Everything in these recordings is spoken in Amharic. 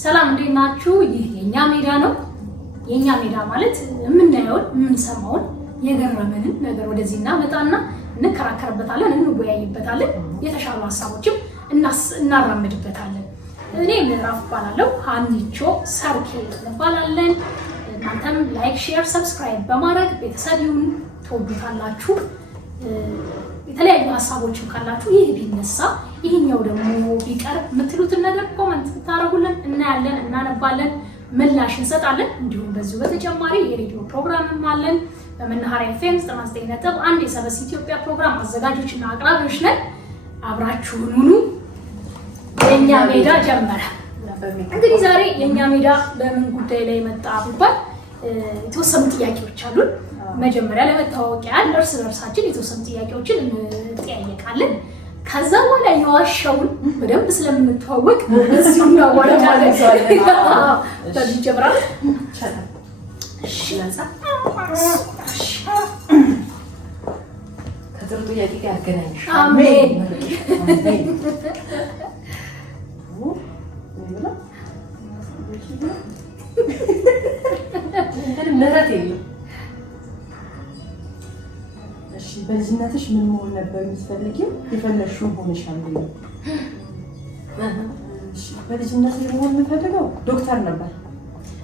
ሰላም እንዴት ናችሁ? ይህ የኛ ሜዳ ነው። የኛ ሜዳ ማለት የምናየውን የምንሰማውን የገረመንን ነገር ወደዚህ እናመጣና እንከራከርበታለን፣ እንወያይበታለን፣ የተሻሉ ሀሳቦችም እናራምድበታለን። እኔ ምዕራፍ እባላለሁ፣ ሀኒቾ ሰርኬ እንባላለን። እናንተም ላይክ፣ ሼር፣ ሰብስክራይብ በማድረግ ቤተሰብ ይሁን ትወዱታላችሁ። የተለያዩ ሀሳቦችን ካላችሁ ይህ ቢነሳ ይህኛው ደግሞ ቢቀር የምትሉትን ነገር ኮመንት ታረጉልን፣ እናያለን፣ እናነባለን፣ ምላሽ እንሰጣለን። እንዲሁም በዚሁ በተጨማሪ የሬዲዮ ፕሮግራምም አለን። በመናኸሪያ ኤፍኤም 99.1 የሰበስ ኢትዮጵያ ፕሮግራም አዘጋጆችና አቅራቢዎች ነን። አብራችሁን ሁኑ። የኛ ሜዳ ጀመረ። እንግዲህ ዛሬ የኛ ሜዳ በምን ጉዳይ ላይ መጣ ቢባል የተወሰኑ ጥያቄዎች አሉን። መጀመሪያ ለመታወቂያ እርስ በርሳችን የተወሰኑ ጥያቄዎችን እንጠያየቃለን። ከዛ በኋላ የዋሻውን በደንብ ስለምንተዋወቅ እዚሁ እናዋራለን። በዚህ ጀምራል። እሺ ለዛ ከጥሩ ጥያቄ ጋር ያገናኝሽ። አሜን። ምህረት የለም። እሺ በልጅነትሽ ምን መሆን ነበር የምትፈልጊው? የፈለግሽው ሆነሻል ወይ? እሺ በልጅነትሽ መሆን የምፈልገው ዶክተር ነበር።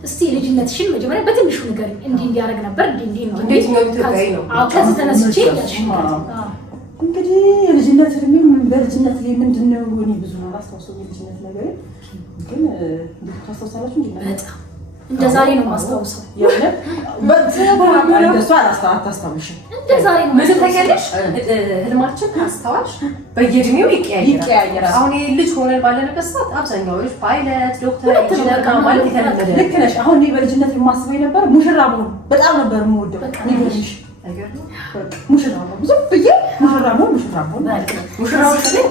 እስቲ ልጅነትሽን መጀመሪያ በትንሹ ነገር እንዲህ እንዲያደርግ ነበር እንዲህ ነው እንዴት ነው ኢትዮጵያዊ ነው? አዎ ከዚህ ተነስቼ እንግዲህ የልጅነት እድሜ በልጅነት ላይ ምንድነው? እኔ ብዙ ነው አላስታውሰውም የልጅነት ነገር ግን ታስታውሳላችሁ እንዴ? በጣም እንደ ዛሬ ነው ማስታውሰው። ያለ በእሱ አታስታውሽም። እንደ ዛሬ ነው መዘታያለሽ። ህልማችን ካስተዋልሽ በየእድሜው ይቀያየራል። አሁን ልጅ ሆነን ባለንበት ሰዓት አብዛኛው ልጅ ፓይለት፣ ዶክተር፣ ኢንጂነር ማለት የተለመደ። ልክ ነሽ። አሁን እኔ በልጅነት የማስበው የነበረ ሙሽራ መሆን በጣም ነበር የምወደው። ይገርምሽ ሙሽራ ነው ብዙ ብዬ ሙሽራ መሆን ሙሽራው ላይ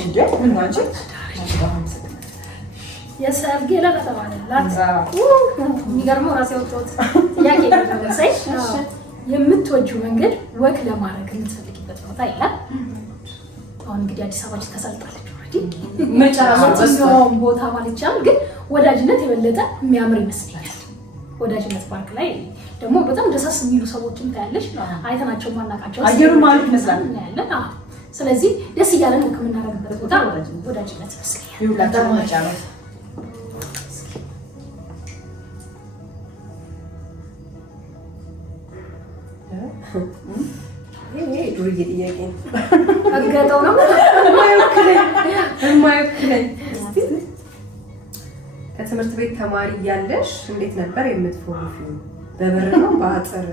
እንዴ ምን አንቺ የሰርጌ ለቀጠባለላት የሚገርመው ራሴ ወጥቶት ጥያቄ ተመሳሳይ የምትወጂው መንገድ ወክ ለማድረግ የምትፈልጊበት ቦታ ይላል። አሁን እንግዲህ አዲስ አበባ ልጅ ተሰልጣለች አይደል? መጨረሻው ቦታ ማለት ይቻላል። ግን ወዳጅነት የበለጠ የሚያምር ይመስለኛል። ወዳጅነት ፓርክ ላይ ደግሞ በጣም ደሳስ የሚሉ ሰዎችን ታያለሽ። አይተናቸው ማናቃቸው አየሩ ማለት ይመስላል እናያለን። ስለዚህ ደስ እያለን ነው ከምናደርግበት ቦታ ወዳጅነት ይመስለኛል። ይውላታ ማጫረት ይሄ ዱርዬ ጥያቄ ነው። አገጠው ነው የማይወክለኝ። ከትምህርት ቤት ተማሪ እያለሽ እንዴት ነበር የምትፎርፊው? በበር ነው በአጥር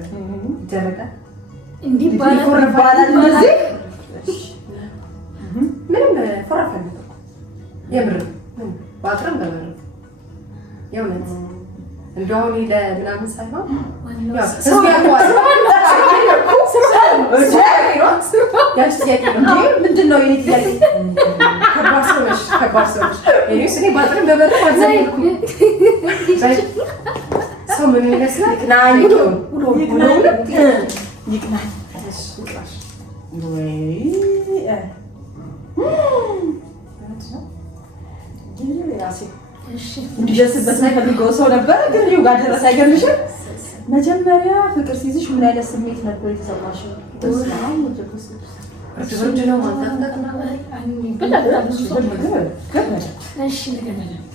ይደረጋል? እንዲህ ይፎርፋል እንደዚህ ምንም ፎርፋል የምር በአጥርም በበር የእውነት እንደው ለምናምን ሳይሆን ምንድን ነው የኔ ጥያቄ? ከባድ ሰዎች እኔ ባጥርም በበር ሰው ምን ይመስላል? ይቅናል እንዲደርስበት የምፈልገው ሰው ነበር፣ ግን ይኸው ጋር ደረሰ። አይገርምሽም? መጀመሪያ ፍቅር ሲይዝሽ ምን አይነት ስሜት ነበር የተሰማሽ? ብርድ ነው ማንጣጣት ነው። እሺ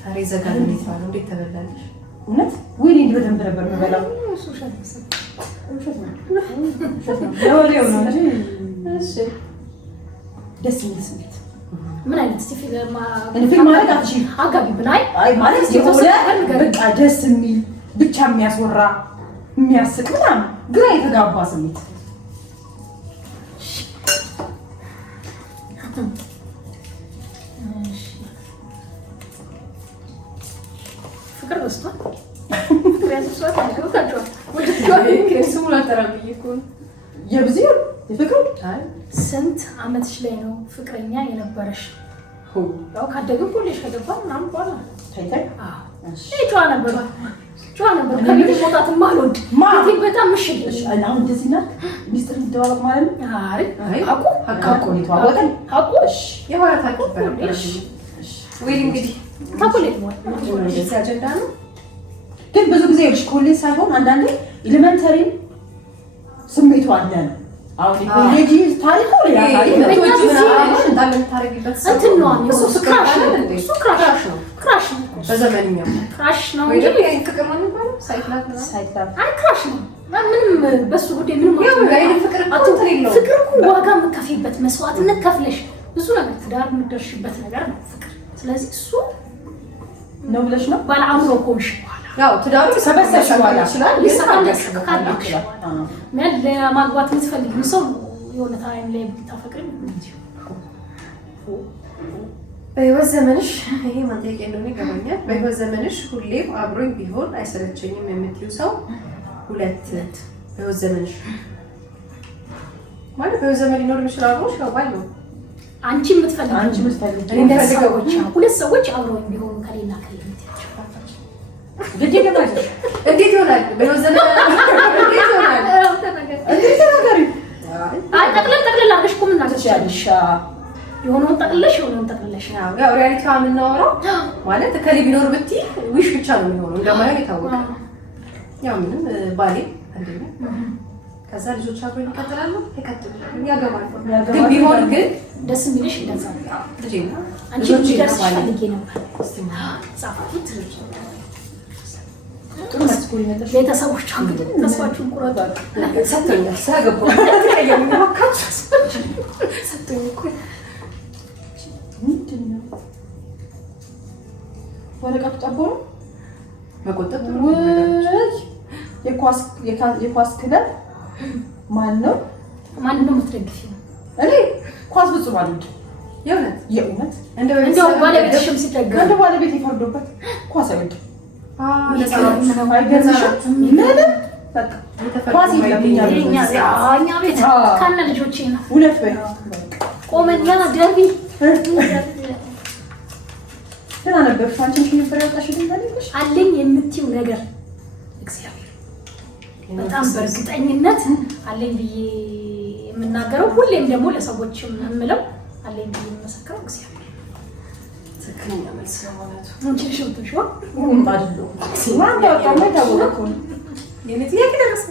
ዛሬ ዘጋን እንዴት ነው? እንዴት ተበላለሽ? እውነት ወይኔ እንዲህ በደንብ ነበር የምበላው። ለወሬው ነው እንጂ ደስ የሚል ስሜት ምን አይነት ፊልም ማለት አትችይም። አጋቢ ብናይ አይ ማለት የሆነ በቃ ደስ የሚል ብቻ የሚያስወራ የሚያስቅ ምናምን ግራ የተጋባ ስሜት። ፍቅር በስቷል። ፍቅር ያስሷት አይደል? ስሙን አጠራብኝ እኮ የብዙ የፍቅሩ ስንት አመትሽ ላይ ነው ፍቅረኛ የነበረሽ? ያው ካደግን ኮሌጅ ከገባን ምናምን በኋላ ታይታይ ጨዋ ነበር። ከቤት መውጣት ማልወድ ቤቴ በጣም ምሽል። አሁን እንደዚህ ናት። ሚስጥር እንደዋወቅ ማለት ነው። አይ ሀቁ ነው የተዋወቀን። ሀቁ የሆነ ታውቂ ወይ እንግዲህ ታቆሌት ነው እንደዚህ አጀንዳ ነው። ግን ብዙ ጊዜ ልጅ ኮሌጅ ሳይሆን አንዳንዴ ኤሌመንተሪ ስሜቱ አለ ነው። አሁን ኮሌጅ ታሪኩ ሌላ ታሪክ ነው። እንትን ነው እሱ ክራሽ ነው እንዴ? እሱ ክራሽ ነው። ክራሽ ነው በዘመንኛው ክራሽ ነው ወይ እንጂ ደግሞ ፍቅር ነው የሚባለው ሳይክላት ነው። አይ ክራሽ ነው። ምንም በሱ ጉዳይ ምንም ፍቅር እኮ ዋጋ የምትከፊበት መስዋዕትነት ከፍለሽ ብዙ ነገር ትዳር የምትደርሽበት ነገር ነው ፍቅር። ስለዚህ እሱ ነው ብለሽ ነው ባለአምሮ ኮንሽ ያው ትዳሩ ሰበሰብሽ ማለት ይችላል። ለማግባት የምትፈልጊው ሰው የሆነ ታይም ላይ ብታፈቅሪ በህይወት ዘመንሽ ይሄ ማንጠየቅ እንደሆነ ይገባኛል። በህይወት ዘመንሽ ሁሌም አብሮኝ ቢሆን አይሰለቸኝም የምትይው ሰው ሁለት በህይወት ዘመንሽ ማለት በህይወት ዘመን ሊኖር የሚችል አብሮሽ ነው ባል ነው አንቺ የምትፈልጊው ሁለት ሰዎች አብሮኝ ቢሆኑ ከሌላ ከሌላ እንዴት ይሆናል? በህይወት ዘመን እንዴት ይሆናል? እንዴት ተናገሪ? አይ ጠቅለል አድርገሽ እኮ መናገር ትችያለሽ። የሆነውን ጠቅለሽ ያው ሪያሊቲዋ የምናወራው ማለት ከሌ ቢኖር ብትይ ዊሽ ብቻ ነው የሚሆነው እንደማይሆን የታወቀ ያው ምንም ባሌ አንደኛ ከዛ ልጆች አብረው ይቀጥላሉ ያገባሉ። ግን ቢሆን ግን ደስ የሚልሽ እንደዛ ልጅና አንቺ ደስ ፈልጌ ነበር ጻፋት ጥሩ መስኮል ይመጣሽ ቤተሰቦች እንግዲህ ተስፋችሁን ቁረጡ። ሰጥቶኛል ሳገባው የሚያካችሁ ሰጥቶኝ እኮ ምንድን ነው ወረቀቱ ጠቦ ነው መቆጠብ ወይ የኳስ ክለብ ማን ነው የምትደግፊው? እኔ ኳስ ፍጹም አልወድም። የእውነት እንደው ባለቤትሽም ሲደግፍ እንደ ባለቤት ይፈርዶበት ኳስ አይወድም። እኛ ቤት ከነ ልጆቼ ነው ሁለት በይ ቆመኛ ደርቢ ደህና ነበርሽ። አንቺ ነበር ያወጣሽልኝ ታዲያሽ አለኝ የምትይው ነገር እግዚአብሔር በጣም በእርግጠኝነት አለኝ ብዬ የምናገረው ሁሌም ደግሞ ለሰዎች የምለው አለኝ ብዬ የምመሰክረው እግዚአብሔር ትክክለኛ መልስ ነው ማለት ነው። አንቺ ሽውጥሽ ዋ ማድሎ ማን ያወጣው ነው ታወቀው የኔ ጥያቄ ደረሰ።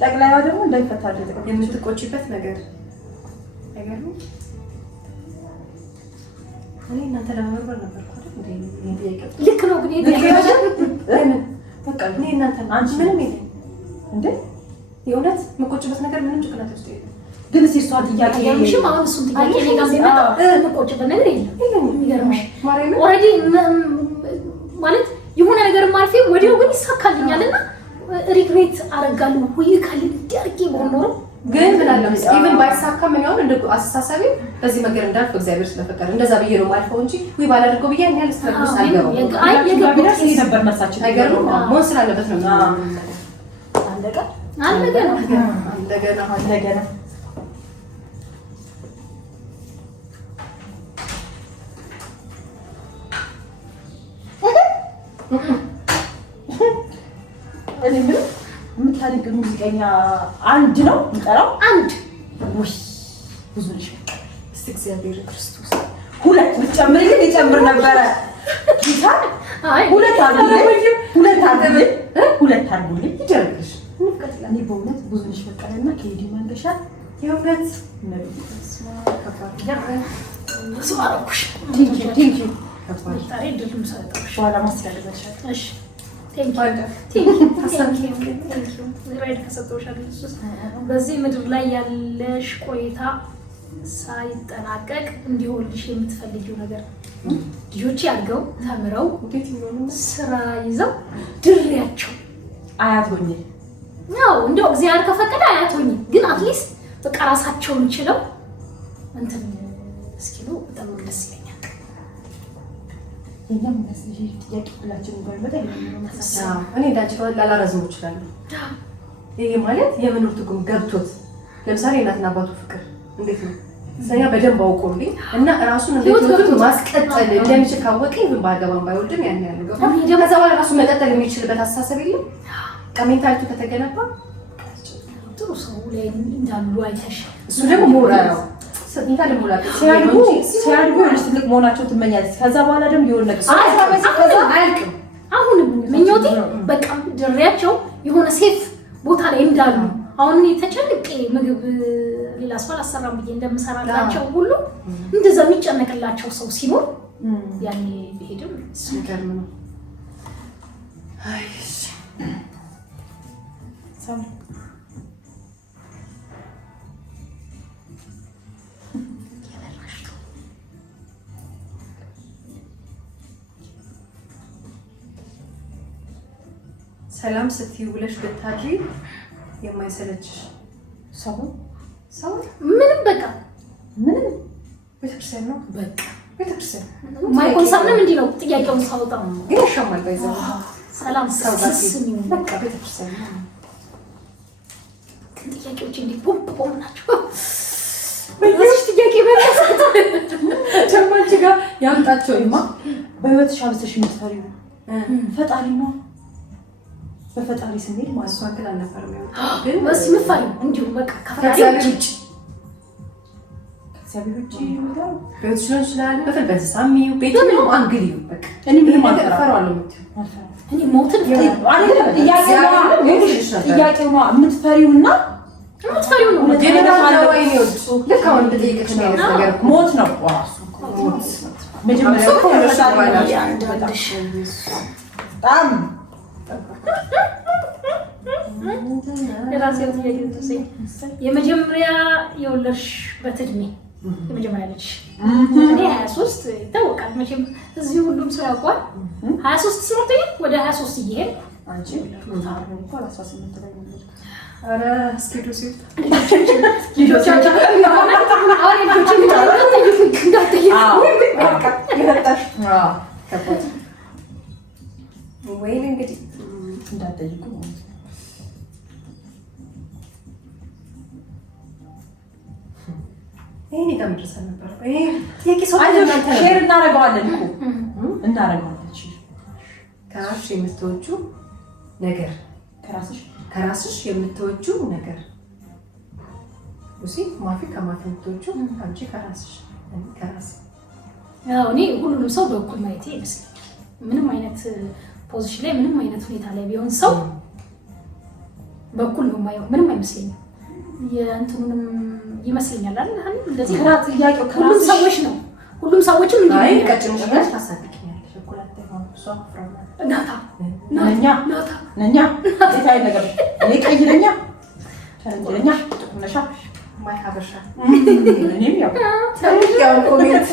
ጠቅላይዋ ደግሞ እንዳይፈታል የምትቆጪበት ነገር አይገርም። እኔ እናንተ ለመመርመር ነበርኩ አይደል እንዴ? ልክ ነው ግን በቃ እኔ እናንተ አንቺ ምንም የለም እንዴ? የእውነት የምቆጭበት ነገር ምንም ጭቅላት ውስጥ የለም። ግን እሷ ጥያቄ ያምሽም አሁን እሱን ጥያቄ እኔ ጋር ሲመጣ የምቆጭበት ነገር የለም። የሚገርምሽ ኦልሬዲ ማለት የሆነ ነገር ማርፌ ወዲያው ግን ይሳካልኛልና ሪግሬት አረጋለሁ ወይ ካለ ዲያርቂ ሆኖ ግን ምን አለ መሰለኝ ኢቭን ባይሳካ ምን ይሆን እንደ አስተሳሰቢ በዚህ ነገር እንዳልፍ እግዚአብሔር ስለፈቀደ እንደዛ ብዬ ነው ማልፈው እንጂ ወይ ባላደርገው ብዬ እኔ አልስተካከልኩ ሳልገባው የገባው ነበር መሳችን አይገርም ሞን ስላለበት ነው እንደገና እኔ ምን የምታደርግ ሙዚቀኛ አንድ ነው እንጠራው አንድ ወይ ብዙ ልጅ እስቲ እግዚአብሔር ክርስቶስ ሁለት ብትጨምርልኝ ይጨምር ነበረ ጊታር ሁለት አድርጉልኝ ይደርግሽ እኔ በእውነት ብዙ ልጅ በቀለና ከሄዲ መንገሻ የእውነት ስማረኩሽ ቲንኪ ታሬ ድልም ሰጣሽ በኋላ ማስተካከልሻል እሺ በዚህ ምድር ላይ ያለሽ ቆይታ ሳይጠናቀቅ እንዲሆንልሽ የምትፈልጊው ነገር ልጆች ያድገው ተምረው ስራ ይዘው ድሬያቸው አያት ሆኜ ያው እንደው እግዚአብሔር ከፈቀደ አያት ሆኜ ግን አትሊስት በቃ ራሳቸውን ችለው እንትን እስኪሉ በጣም ደስ ይለኛል። የኛም መስጂ ጥያቄ ሁላችን እንኳን በጣም እኔ እንዳንቺ ላላረዝሙ እችላለሁ። ይሄ ማለት የመኖር ትርጉም ገብቶት ለምሳሌ እናትና አባቱ ፍቅር እንዴት ነው ስለኛ በደንብ አውቆልኝ እና ራሱን እንዴት ማስቀጠል እንደሚችል ካወቀኝ ምን ባገባም ባይወልድም ያን ያለው ከዛ በኋላ ራሱ መቀጠል የሚችልበት አስተሳሰብ የለም። ከሜንታሊቱ ከተገነባ ጥሩ ሰው ላይ እንዳሉ አይተሽ እሱ ደግሞ ሞራው ሲያድጉ ትልቅ መሆናቸው ትመኛለች። ከዛ በኋላ ደግሞ የሆነ ነገር አያልቅም። አሁንም ምኞቴ በቃ ድሬያቸው የሆነ ሴፍ ቦታ ላይ እንዳሉ አሁን ተጨንቄ ምግብ ሌላ ሰው አላሰራም ብዬ እንደምሰራላቸው ሁሉ እንደዛ የሚጨነቅላቸው ሰው ሲኖር ያኔ ቢሄድም ሲገርም ነው። አይ ሰላም ስትይ ውለሽ ብታድሪ የማይሰለችሽ ሰው ምንም በቃ ምንም ቤተክርስቲያን ነው። በቃ ቤተክርስቲያን ማይኮን ሳምንም እንዲህ ነው ጥያቄውን ሳወጣው ግን ያሻማል። ባይዘው ሰላም ስስም በቃ ቤተክርስቲያን ነው። ግን ጥያቄዎች እንዲህ ፖም ናቸው። በዚህ ጥያቄ በራሳት ቸማች ጋር ያምጣቸውማ በህይወትሽ አብስተሽ የምትፈሪው ፈጣሪ ነው። በፈጣሪ ስሜት ማስዋክል አልነበረም ግን ወስ ምፋሪ እንዲሁ በቃ ከፈጣሪ ውጭ ከእግዚአብሔር ውጭ ነው ቤተክርስቲያን ይችላል። በፈንበሳሚው ቤትም አንግሊው በቃ እኔ ምንም አልፈራለሁ የምትይው እኔ ሞትን አይደለም ጥያቄው ነው የምትፈሪውና የምትፈሪው ነው ልክ አሁን እንደጠየቀች ነው ነገር ሞት ነው ራሱ ሞት መጀመሪያ በጣም የራሴው ጥያቄ ነው። የመጀመሪያ የወለድሽበት እድሜ የመጀመሪያ ልጅ እኔ 23 ይታወቃል መቼም እዚህ ሁሉም ሰው ያውቃል። 23 ስሞት ወደ 23 እየሄድኩ አንቺ እንኳን 18 ላይ ነው። አረ እስኪ ዶሴ ወይኔ እንግዲህ እንዳትጠይቁ ይሄን ጋር መድረስ ነበር። ሼር እናደርገዋለን እኮ እናደርገዋለን። ከራስሽ የምትወጪው ነገር ከራስሽ የምትወጪው ነገር እሺ፣ ማፊ ከማፊ የምትወጪው አንቺ ከራስሽ እኔ ሁሉንም ሰው በኩል ማየቴ ይመስለኛል። ምንም አይነት ፖዚሽን ላይ ምንም አይነት ሁኔታ ላይ ቢሆን ሰው በኩል ነው ማየው። ምንም አይመስለኝም። የእንትኑንም ይመስለኛል አይደል? እንደዚህ ከራት ጥያቄው ሁሉም ሰዎች ነው። ሁሉም ሰዎችም እንዲህ አይ ቀጭንሽ ጋር ታሳድቂኛለሽ እኮ አትተማም። እሷ ፍራማ ነኛ የታይ ነገር የቀይረኛ ተረጀኛ ጥቁነሻ ማይካበሻ እኔም ያው ኮሜንት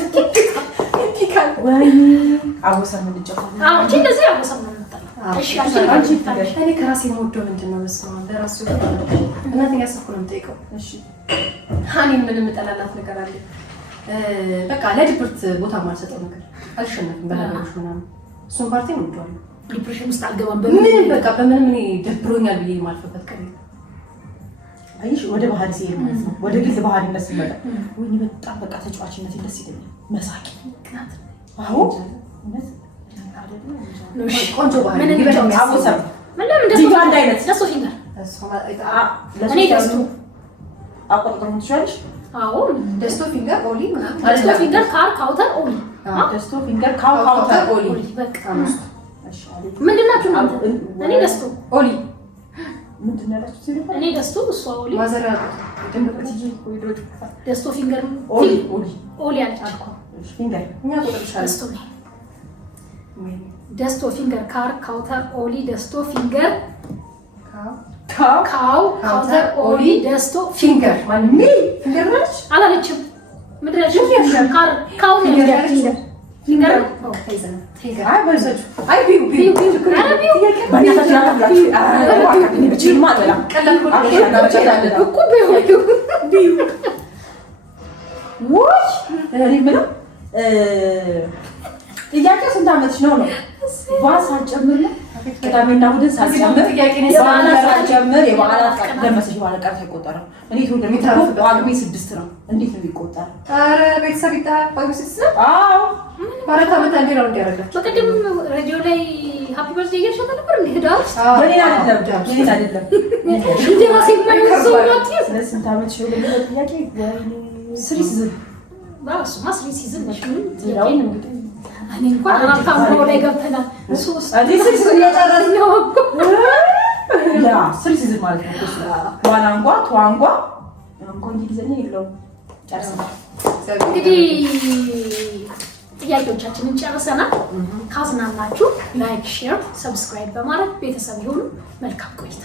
ይካል ወይ አወሰን ምን ጀፈው አንቺ እንደዚህ አወሰን ምን ተጣላ እሺ አንቺ እኔ ከራሴ የምወደው ምንድነው መስማት ለራሱ እናተኛ ሰው ነው የምጠይቀው። እሺ ሃኒ ምን የምጠላላት ነገር አለ? በቃ ለድብርት ቦታ ማልሰጠው ነገር አልሸነፍም በነገሮች ምናምን እሱን ፓርቲ ነው የምወደው። ዲፕሬሽን ውስጥ አልገባም። በምንም በቃ በምንም እኔ ደብሮኛል ብዬ ማልፈበት ቀን አይሽ ወደ ባህል ሲሄድ ማለት ነው። ወደ ግል ባህል ይመስል መጣ ወይ በጣም በቃ ተጫዋችነት ደስ ይለኛል። መሳቂ አዎ እነዚህ ቆንጆ ባህል ምን ይበላል። አወሰን ምን ለምን ደስ አንድ አይነት ደስ ይላል። እኔ ደስቱ አቆጥሮ ምትሻለሽ? አዎ ደስቶ ፊንገር ኦሊ ደስቶ ፊንገር ካር ካውተር ኦሊ ደስቶ ፊንገር ካውተር ኦሊ በቃ ምንድን ናችሁ እናንተ? እኔ ደስቶ ኦሊ ምንድን ነው ያላችሁ ሲሉ እኔ ደስቶ እሷ ኦሊ ማዘራ ደስቶ ፊንገር ኦሊ አለች ፊንገር እኛ ቁጥርሻለሁ ደስቶ ነው ደስቶ ፊንገር ካር ካውተር ኦሊ ደስቶ ፊንገር ካውተር ኦሊ ደስቶ ፊንገር ማለት ምን ፊንገር ነች አላለችም። ምድረሽ ካር ካው ፊንገር ፊንገር አይ በዛች አይ ቢው ጥያቄ ስንት ዓመትሽ ነው? ባስ አልጨምር ነው ቅዳሜና እሑድን ሳልጨምር የበዓላት ሳልጨምር የበዓላት ቀን ለመስሽ በዓላት ቀን ሳይቆጠር እኔ ተወልደ ጳጉሜ 6 ነው። እንዴት ነው የሚቆጠር? ኧረ ቤተሰብ ጳጉሜ 6 አዎ ማለት ዓመት አንዴ ነው እንዲያረጋችሁ። በቀደም ሬዲዮ ላይ ሃፒ በርዝዴይ እያልሻት ነበር እንዴ? ሄዳል የኔ አይደለም እንዴ ራሴ የማይወሰው ናት። ለስንት ዓመት ሺው ለምን ጥያቄ ስሪ ሲዝን ባሱማ ስሪ ሲዝን ነሽ ምን ጥያቄ ነው እንግዲህ እኔ እንኳን አራት አምሮ ላይ ገብተናል። ሶስት አዲስ ሲዝን እየጨረስን ነው ያ ስሪ ሲዝን ማለት ነው። ዋናንጓ ተዋንጓ እንግሊዘኛ የለውም ጨርሰናል። እንግዲህ ጥያቄዎቻችንን ጨርሰናል። ካዝናናችሁ ላይክ፣ ሼር፣ ሰብስክራይብ በማድረግ ቤተሰብ ይሁኑ። መልካም ቆይታ።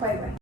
ባይ ባይ።